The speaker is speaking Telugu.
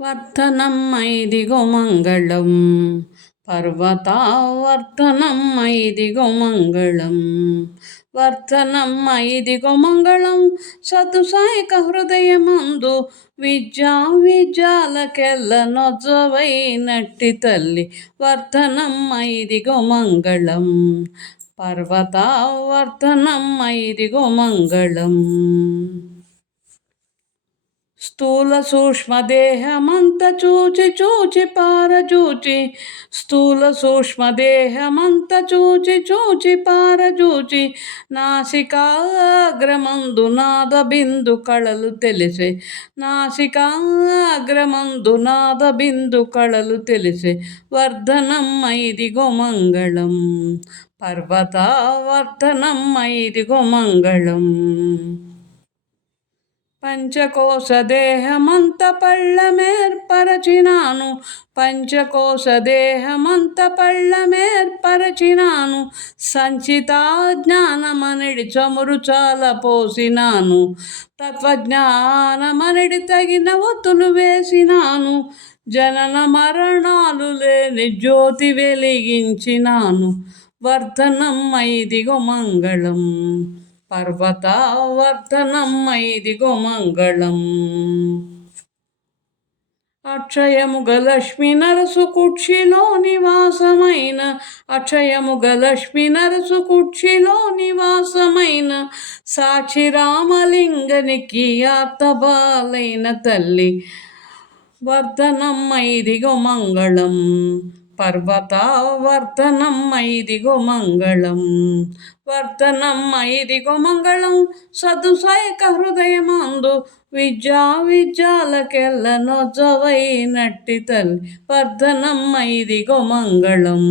వర్ధనమైదిగో మంగళం పర్వతావర్ధనమైదిగో మంగళం వర్ధనమైదిగో మంగళం సతుసాయక హృదయమందు విద్యాలకెల్ల నొజ్జవైనట్టి తల్లి వర్ధనమైదిగో మంగళం పర్వతావర్ధనమైదిగో మంగళం స్థూల సూక్ష్మదేహమంత చూచి చూచి పారజూచి స్థూల సూక్ష్మదేహమంత చూచి చూచి పారజూచి నాసికాగ్రమందు నాద బిందు కళలు తెలిసే నాసికాగ్రమందు నాద బిందు కళలు తెలిసే వర్ధనమైదిగో మంగళం పర్వతావర్ధనమైదిగో మంగళం పంచకోశ దేహమంత పళ్ళమేర్పరచినాను పంచకోశ దేహమంత పళ్ళమేర్పరచినాను సంచితాజ్ఞానమనిడి చమురు చాలా పోసినాను తత్వజ్ఞానమనిడి తగిన ఒత్తులు వేసినాను జనన మరణాలు లేని జ్యోతి వెలిగించినాను వర్ధనమైదిగో మంగళం పర్వతావర్ధనమైదిగో మంగళం అక్షయముగ లక్ష్మీ నరసు కుక్షిలో నివాసమైన అక్షయముగ లక్ష్మీ నరసు కుక్షిలో నివాసమైన సాక్షి రామలింగనికి ఆర్తబాలైన తల్లి వర్ధనమైదిగో మంగళం పర్వతావర్ధనమైదిగో మంగళం వర్ధనమైదిగో మంగళం సదుసాయక హృదయమందు విద్యాలకెల్ల నొజ్జవైనట్టి తల్లి వర్ధనమైదిగో మంగళం